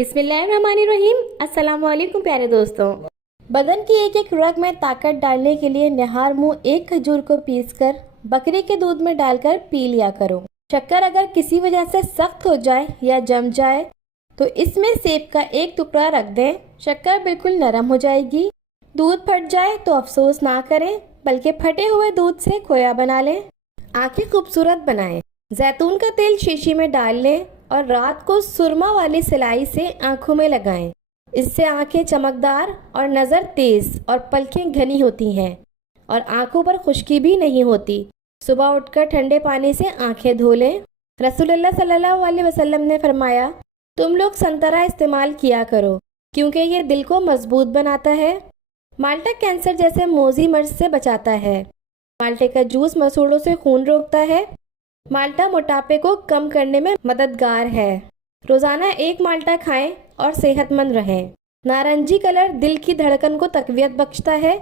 बिस्मिल्लाहिर्रहमानिर्रहीम। अस्सलाम वालेकुम प्यारे दोस्तों। बदन की एक एक रग में ताकत डालने के लिए निहार मुंह एक खजूर को पीसकर बकरी के दूध में डालकर पी लिया करो। शक्कर अगर किसी वजह से सख्त हो जाए या जम जाए तो इसमें सेब का एक टुकड़ा रख दें। शक्कर बिल्कुल नरम हो जाएगी। दूध फट जाए तो अफसोस ना करें, बल्कि फटे हुए दूध से खोया बना लें। आंखें खूबसूरत बनाएं। जैतून का तेल शीशी में डाल लें और रात को सुरमा वाली सिलाई से आंखों में लगाएं। इससे आंखें चमकदार और नज़र तेज और पलकें घनी होती हैं और आंखों पर खुश्की भी नहीं होती। सुबह उठकर ठंडे पानी से आंखें धो लें। रसूलुल्लाह सल्लल्लाहु अलैहि वसल्लम ने फरमाया, तुम लोग संतरा इस्तेमाल किया करो क्योंकि ये दिल को मजबूत बनाता है। माल्टा कैंसर जैसे मोजी मर्ज से बचाता है। माल्टे का जूस मसूड़ों से खून रोकता है। माल्टा मोटापे को कम करने में मददगार है। रोज़ाना एक माल्टा खाएं और सेहतमंद रहें। नारंगी कलर दिल की धड़कन को तकवियत बख्शता है,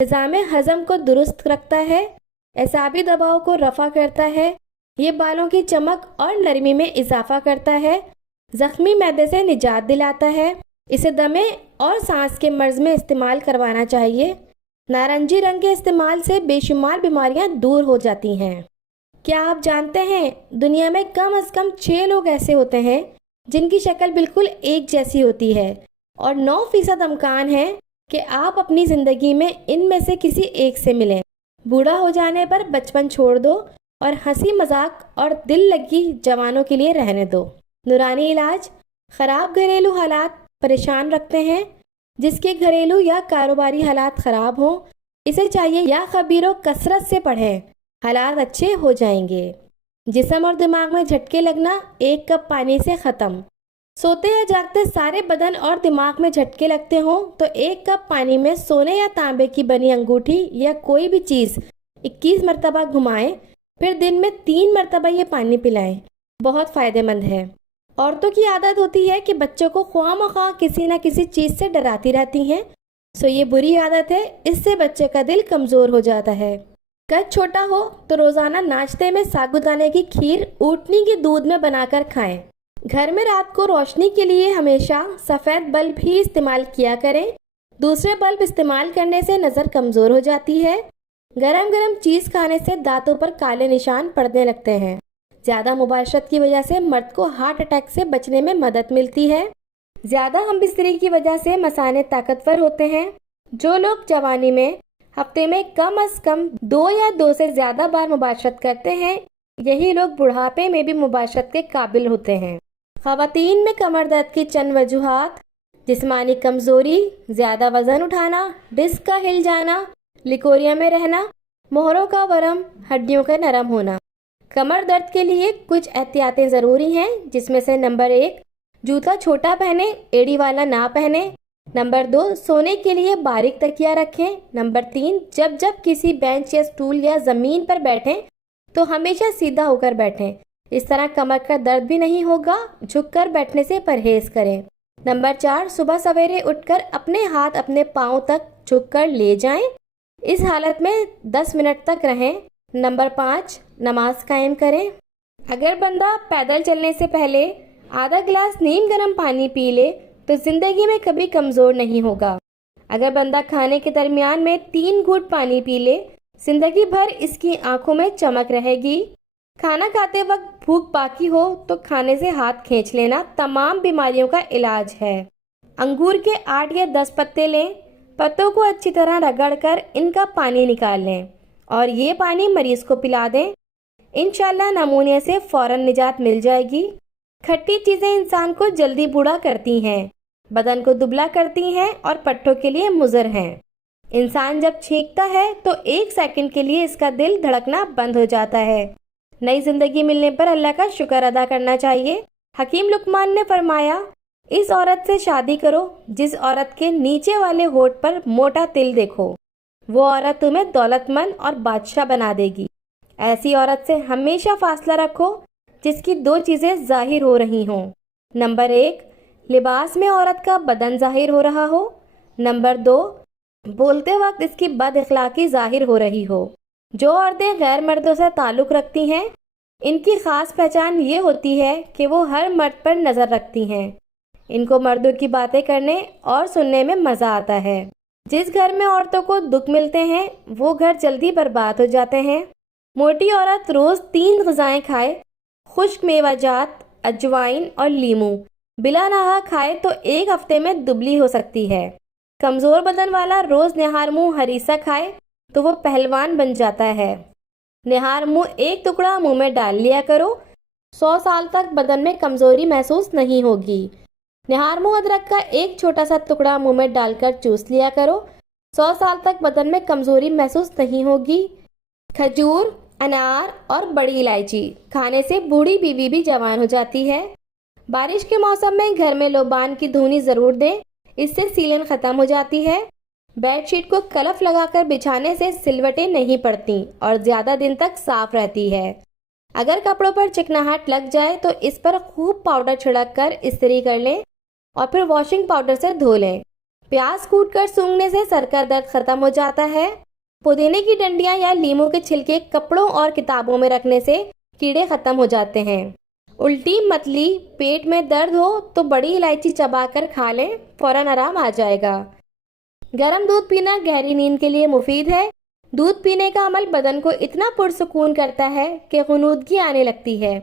निज़ाम हज़म को दुरुस्त रखता है, एसाबी दबाव को रफ़ा करता है। ये बालों की चमक और नरमी में इजाफा करता है, ज़ख्मी मैदे से निजात दिलाता है। इसे दमे और सांस के मर्ज में इस्तेमाल करवाना चाहिए। नारंगी रंग के इस्तेमाल से बेशुमार बीमारियां दूर हो जाती हैं। क्या आप जानते हैं दुनिया में कम से कम 6 लोग ऐसे होते हैं जिनकी शक्ल बिल्कुल एक जैसी होती है और 9% इम्कान है कि आप अपनी ज़िंदगी में इनमें से किसी एक से मिलें। बूढ़ा हो जाने पर बचपन छोड़ दो और हंसी मजाक और दिल लगी जवानों के लिए रहने दो। नूरानी इलाज। ख़राब घरेलू हालात परेशान रखते हैं। जिसके घरेलू या कारोबारी हालात ख़राब हों, इसे चाहिए या खबीरों कसरत से पढ़ें, हालात अच्छे हो जाएंगे। जिस्म और दिमाग में झटके लगना 1 कप पानी से ख़त्म। सोते या जागते सारे बदन और दिमाग में झटके लगते हों तो 1 कप पानी में सोने या तांबे की बनी अंगूठी या कोई भी चीज़ 21 मरतबा घुमाएं, फिर दिन में 3 मरतबा ये पानी पिलाएं। बहुत फ़ायदेमंद है। औरतों की आदत होती है कि बच्चों को ख्वाह किसी न किसी चीज़ से डराती रहती हैं। सो ये बुरी आदत है, इससे बच्चे का दिल कमज़ोर हो जाता है। कद छोटा हो तो रोज़ाना नाश्ते में साबूदाने की खीर ऊँटनी के दूध में बनाकर खाएं। घर में रात को रोशनी के लिए हमेशा सफ़ेद बल्ब ही इस्तेमाल किया करें। दूसरे बल्ब इस्तेमाल करने से नज़र कमज़ोर हो जाती है। गरम गरम चीज़ खाने से दांतों पर काले निशान पड़ने लगते हैं। ज़्यादा मुबाशरत की वजह से मर्द को हार्ट अटैक से बचने में मदद मिलती है। ज़्यादा हमबिस्तरी की वजह से मसाने ताकतवर होते हैं। जो लोग जवानी में हफ्ते में कम अज़ कम 2 या 2 से ज़्यादा बार मुबाशरत करते हैं, यही लोग बुढ़ापे में भी मुबाशरत के काबिल होते हैं। ख़वातीन में कमर दर्द की चंद वजूहात: जिस्मानी कमज़ोरी, ज़्यादा वज़न उठाना, डिस्क का हिल जाना, लिकोरिया में रहना, मोहरों का वरम, हड्डियों का नरम होना। कमर दर्द के लिए कुछ एहतियातें ज़रूरी हैं, जिसमें से नंबर 1, जूता छोटा पहने, एड़ी वाला ना पहने। नंबर 2, सोने के लिए बारीक तकिया रखें। नंबर 3, जब जब किसी बेंच या स्टूल या ज़मीन पर बैठें तो हमेशा सीधा होकर बैठें। इस तरह कमर का दर्द भी नहीं होगा। झुककर बैठने से परहेज़ करें। नंबर 4, सुबह सवेरे उठकर अपने हाथ अपने पाँव तक झुककर ले जाएं। इस हालत में 10 मिनट तक रहें। नंबर 5, नमाज कायम करें। अगर बंदा पैदल चलने से पहले आधा गिलास नीम गर्म पानी पी ले तो ज़िंदगी में कभी कमज़ोर नहीं होगा। अगर बंदा खाने के दरमियान में 3 घूंट पानी पी ले, ज़िंदगी भर इसकी आंखों में चमक रहेगी। खाना खाते वक्त भूख बाकी हो तो खाने से हाथ खींच लेना तमाम बीमारियों का इलाज है। अंगूर के 8 या 10 पत्ते लें, पत्तों को अच्छी तरह रगड़कर इनका पानी निकाल लें और ये पानी मरीज़ को पिला दें। इंशाल्लाह नमूने से फ़ौरन निजात मिल जाएगी। खट्टी चीज़ें इंसान को जल्दी बूढ़ा करती हैं, बदन को दुबला करती हैं और पट्टों के लिए मुज़र हैं। इंसान जब छींकता है तो 1 सेकंड के लिए इसका दिल धड़कना बंद हो जाता है। नई ज़िंदगी मिलने पर अल्लाह का शुक्र अदा करना चाहिए। हकीम लुकमान ने फरमाया, इस औरत से शादी करो जिस औरत के नीचे वाले होठ पर मोटा तिल देखो, वो औरत तुम्हें दौलतमंद और बादशाह बना देगी। ऐसी औरत से हमेशा फासला रखो जिसकी 2 चीज़ें ज़ाहिर हो रही हों। नंबर 1, लिबास में औरत का बदन ज़ाहिर हो रहा हो। नंबर 2, बोलते वक्त इसकी बद अखलाकी ज़ाहिर हो रही हो। जो औरतें गैर मर्दों से ताल्लुक़ रखती हैं, इनकी ख़ास पहचान ये होती है कि वो हर मर्द पर नज़र रखती हैं। ان کو مردوں کی باتیں کرنے اور سننے میں مزہ آتا ہے۔ جس گھر میں عورتوں کو دکھ ملتے ہیں وہ گھر جلدی برباد ہو جاتے ہیں۔ موٹی عورت روز 3 غذائیں کھائے، خشک میوہ جات، اجوائن اور لیموں بلا نہا کھائے تو 1 ہفتے میں دبلی ہو سکتی ہے۔ کمزور بدن والا روز نہار منہ ہریسہ کھائے تو وہ پہلوان بن جاتا ہے۔ نہار منہ 1 ٹکڑا منہ میں ڈال لیا کرو، 100 سال تک بدن میں کمزوری محسوس نہیں ہوگی۔ نہار منہ ادرک کا 1 چھوٹا سا ٹکڑا منہ میں ڈال کر چوس لیا کرو، 100 سال تک بدن میں کمزوری محسوس نہیں ہوگی۔ کھجور، انار اور بڑی الائچی کھانے سے بوڑھی بیوی بھی جوان ہو جاتی ہے۔ بارش کے موسم میں گھر میں لوبان کی دھونی ضرور دیں، اس سے سیلن ختم ہو جاتی ہے۔ بیڈ شیٹ کو کلف لگا کر بچھانے سے سلوٹیں نہیں پڑتی اور زیادہ دن تک صاف رہتی ہے۔ اگر کپڑوں پر چکناہٹ لگ جائے تو اس پر خوب پاؤڈر چھڑک کر استری کر لیں اور پھر واشنگ پاؤڈر سے دھو لیں۔ پیاز کوٹ کر سونگھنے سے سر کا درد ختم ہو جاتا ہے۔ پودینے کی ڈنڈیاں یا لیموں کے چھلکے کپڑوں اور کتابوں میں رکھنے سے کیڑے ختم ہو جاتے ہیں۔ الٹی متلی پیٹ میں درد ہو تو بڑی الائچی چبا کر کھا لیں، فوراً آرام آ جائے گا۔ گرم دودھ پینا گہری نیند کے لیے مفید ہے۔ دودھ پینے کا عمل بدن کو اتنا پرسکون کرتا ہے کہ غنودگی آنے لگتی ہے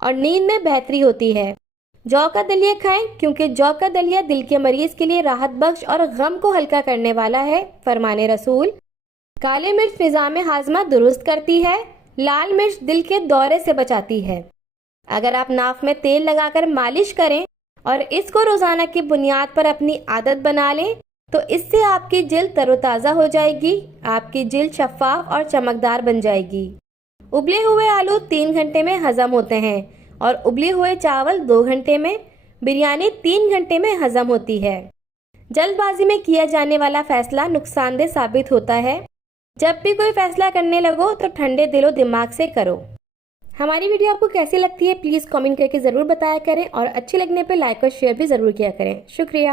اور نیند میں بہتری ہوتی ہے۔ جو کا دلیہ کھائیں کیونکہ جو کا دلیہ دل کے مریض کے لیے راحت بخش اور غم کو ہلکا کرنے والا ہے، فرمان رسول۔ کالے مرچ نظام ہاضمہ درست کرتی ہے۔ لال مرچ دل کے دورے سے بچاتی ہے۔ اگر آپ ناف میں تیل لگا کر مالش کریں اور اس کو روزانہ کی بنیاد پر اپنی عادت بنا لیں تو اس سے آپ کی جلد تر و تازہ ہو جائے گی، آپ کی جلد شفاف اور چمکدار بن جائے گی۔ ابلے ہوئے آلو 3 گھنٹے میں ہضم ہوتے ہیں اور ابلے ہوئے چاول 2 گھنٹے میں، بریانی 3 گھنٹے میں ہضم ہوتی ہے۔ جلد بازی میں کیا جانے والا فیصلہ نقصان دہ ثابت ہوتا ہے۔ جب بھی کوئی فیصلہ کرنے لگو تو ٹھنڈے دل و دماغ سے کرو۔ ہماری ویڈیو آپ کو کیسی لگتی ہے پلیز کامنٹ کر کے ضرور بتایا کریں اور اچھی لگنے پہ لائک اور شیئر بھی ضرور کیا کریں۔ شکریہ۔